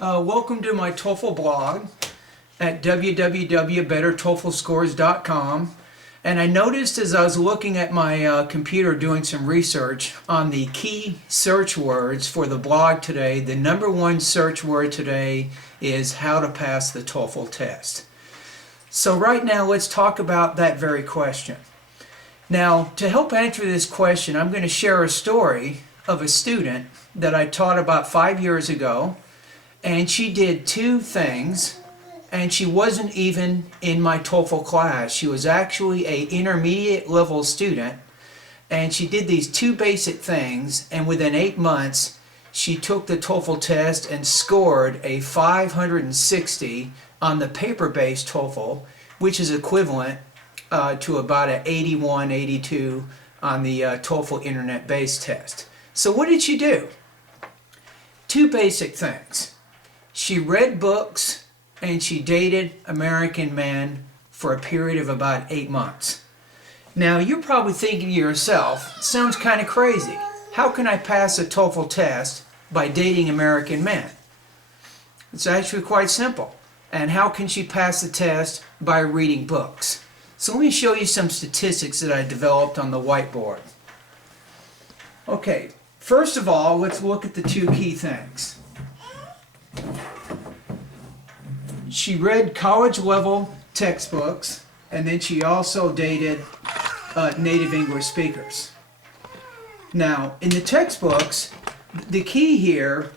Welcome to my TOEFL blog at www.bettertoeflscores.com. And I noticed as I was looking at my computer doing some research on the key search words for the blog today, the number one search word today is how to pass the TOEFL test. So right now let's talk about that very question. Now, to help answer this question, I'm going to share a story of a student that I taught about 5 years ago. And she did two things, and she wasn't even in my TOEFL class. She was actually an intermediate level student, and she did these two basic things, and within 8 months she took the TOEFL test and scored a 560 on the paper-based TOEFL, which is equivalent to about an 81, 82 on the TOEFL internet-based test. So what did she do? Two basic things. She read books and she dated American men for a period of about 8 months. Now you're probably thinking to yourself, sounds kind of crazy. How can I pass a TOEFL test by dating American men? It's actually quite simple. And how can she pass the test? By reading books. So let me show you some statistics that I developed on the whiteboard. Okay, first of all, let's look at the two key things. She read college-level textbooks, and then she also dated native English speakers. Now, in the textbooks, the key here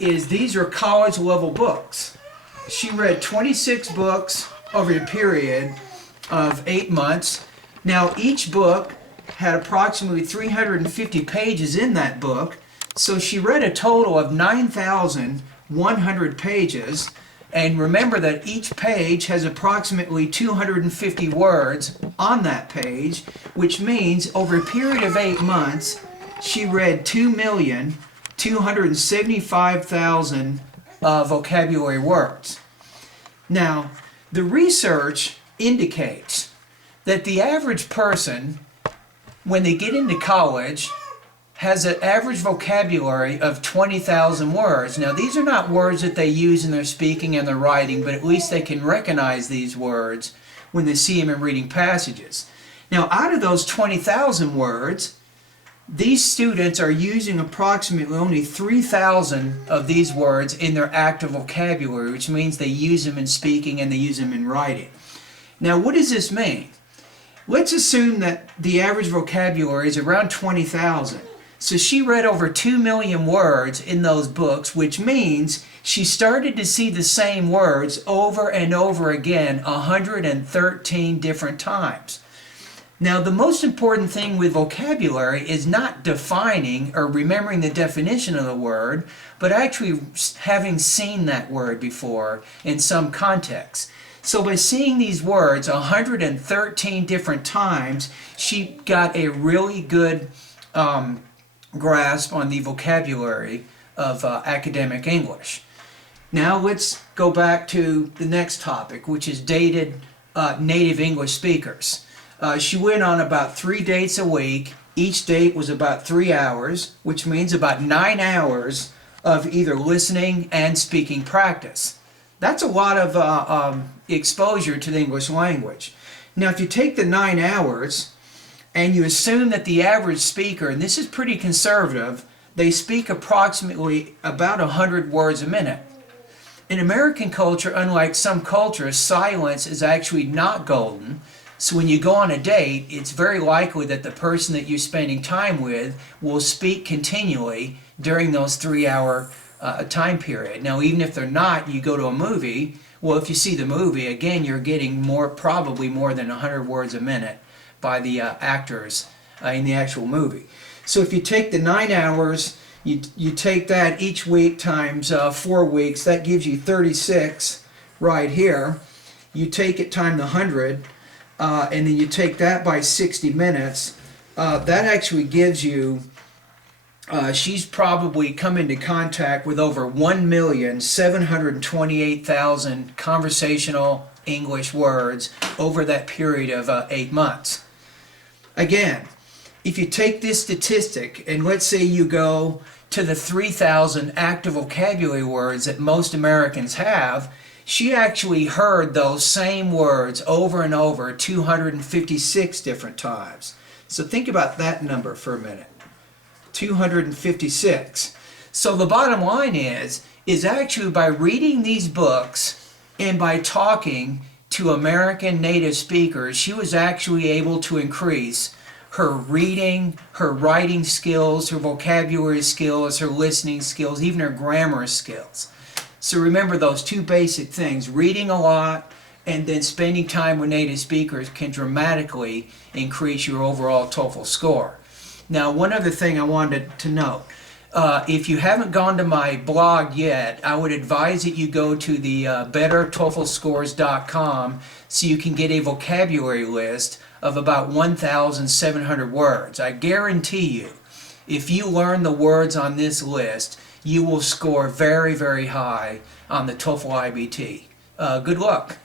is these are college-level books. She read 26 books over a period of 8 months. Now, each book had approximately 350 pages in that book, so she read a total of 9,100 pages. And remember that each page has approximately 250 words on that page, which means over a period of 8 months, she read 2,275,000 vocabulary words. Now, the research indicates that the average person, when they get into college, has an average vocabulary of 20,000 words. Now, these are not words that they use in their speaking and their writing, but at least they can recognize these words when they see them in reading passages. Now, out of those 20,000 words, these students are using approximately only 3,000 of these words in their active vocabulary, which means they use them in speaking and they use them in writing. Now, what does this mean? Let's assume that the average vocabulary is around 20,000. So she read over 2 million words in those books, which means she started to see the same words over and over again 113 different times. Now, the most important thing with vocabulary is not defining or remembering the definition of the word, but actually having seen that word before in some context. So by seeing these words 113 different times, she got a really good grasp on the vocabulary of academic English. Now let's go back to the next topic, which is dated native English speakers. She went on about 3 dates a week. Each date was about 3 hours, which means about 9 hours of either listening and speaking practice. That's a lot of exposure to the English language. Now, if you take the 9 hours and you assume that the average speaker, and this is pretty conservative, they speak approximately about 100 words a minute. In American culture, unlike some cultures, silence is actually not golden. So when you go on a date, it's very likely that the person that you're spending time with will speak continually during those 3-hour time period. Now, even if they're not, you go to a movie, well, if you see the movie, again, you're getting probably more than 100 words a minute by the actors in the actual movie. So if you take the 9 hours, you take that each week times 4 weeks, that gives you 36 right here. You take it times the 100, and then you take that by 60 minutes. That actually gives you, she's probably come into contact with over 1,728,000 conversational English words over that period of 8 months. Again, if you take this statistic and let's say you go to the 3,000 active vocabulary words that most Americans have, she actually heard those same words over and over 256 different times. So think about that number for a minute. 256. So the bottom line is actually by reading these books and by talking to American native speakers, she was actually able to increase her reading, her writing skills, her vocabulary skills, her listening skills, even her grammar skills. So remember those two basic things. Reading a lot and then spending time with native speakers can dramatically increase your overall TOEFL score. Now, one other thing I wanted to note. If you haven't gone to my blog yet, I would advise that you go to the bettertoeflscores.com so you can get a vocabulary list of about 1,700 words. I guarantee you, if you learn the words on this list, you will score very, very high on the TOEFL iBT. Good luck.